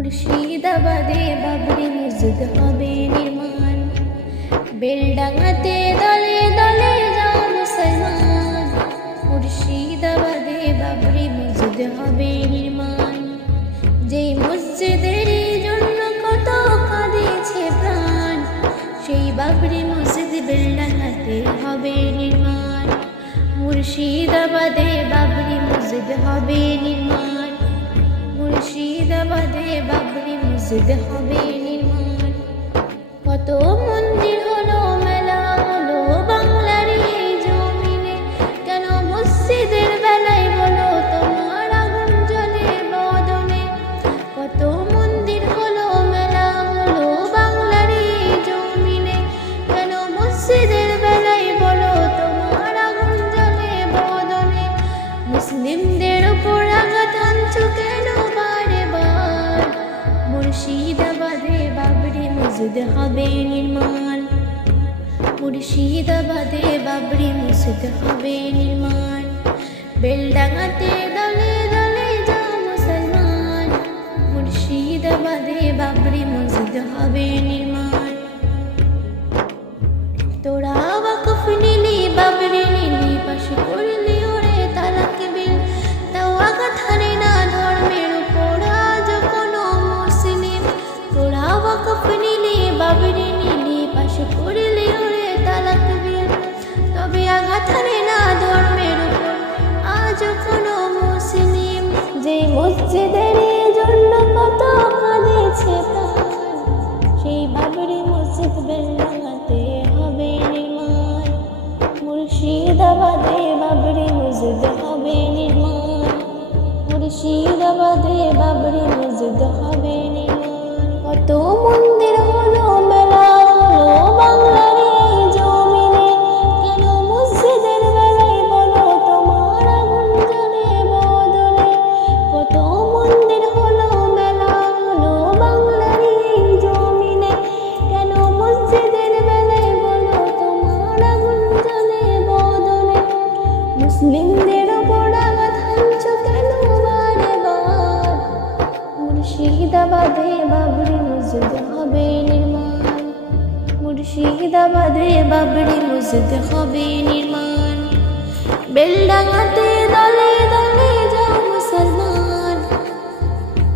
মুর্শিদাবাদে বাবরি মসজিদ হবে নির্মাণ। বেলডাঙাতে দলে দলে যাও মুসলমান। মুর্শিদাবাদে বাবরি মসজিদ হবে নির্মাণ। যেই মসজিদের জন্য কত কাঁদিয়েছে প্রাণ, সেই বাবরি মসজিদ বেলডাঙাতে হবে নির্মাণ। মুর্শিদাবাদে বাবরি মসজিদ হবে নির্মাণ। মুর্শিদাবাদে বাবরি মসজিদ হবে নির্মাণ। কত মন্দির হলো, মেলা হলো বাংলার এই জমিনে, কেন মসজিদের বেলায় বলো তোমার আগুন জ্বলে বদনে। কত মন্দির হলো, মেলা হলো বাংলার এই জমিনে, কেন মসজিদের বেলায় বলো তোমার আগুন জ্বলে বদনে। মুসলিমদের উপর আঘাত হানছো কেন বারে বার, মুর্শিদাবাদে বাবরি মসজিদ হবে নির্মাণ। মুর্শিদাবাদে বাবরি মসজিদ হবে নির্মাণ। বেলডাঙাতে দলে দলে যাও মুসলমান। মুর্শিদাবাদে বাবরি মসজিদ হবে নির্মাণ। তোরা ওয়াকফ নিলি, বাবরি নিলি, পাশে করলি ওরে তালাক বিল, তাও আঘাত হানে না ধর্মের উপর আজ কোনো মুসলিম। তোরা ওয়াকফ নিলি, বাবরি নিলি, পাশে করলি ওরে তালাক বিল, তবে আঘাত হানে না ধর্মের উপর আজ কোনো মুসলিম। যে মসজিদের জন্য কত কাঁদেছে প্রাণ, সেই বাবরি মসজিদ বেলডাঙাতে হবে নির্মাণ। মুর্শিদাবাদে বাবরি মসজিদ হবে নির্মাণ। মুর্শিদাবাদে বাবরি মসজিদ হবে নির্মাণ। কত মন্দির হলো, মেলা হলো বাংলার এই জমিনে, কেন মসজিদের বেলায় বলো তোমার আগুন জ্বলে বদলে। কত মন্দির হলো, মেলা হলো বাংলার এই জমিনে, কেন মসজিদের বেলায় বলো তোমার আগুন জ্বলে বদলে। মুসলিমদের ওপর আঘাত হানছো কেন বারে বার, মুর্শিদাবাদে বাবরি মসজিদ হবে নির্মাণ। মুর্শিদাবাদে বাবরি মসজিদ হবে নির্মাণ। বেলডাঙাতে দলে দলে যাও মুসলমান।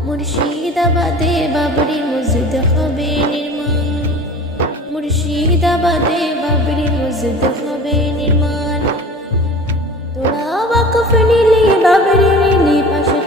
মুর্শিদাবাদে বাবরি মসজিদ হবে নির্মাণ। মুর্শিদাবাদে বাবরি মসজিদ হবে নির্মাণ। তোরা ওয়াকফ নিলি, বাবরি নিলি, পাশে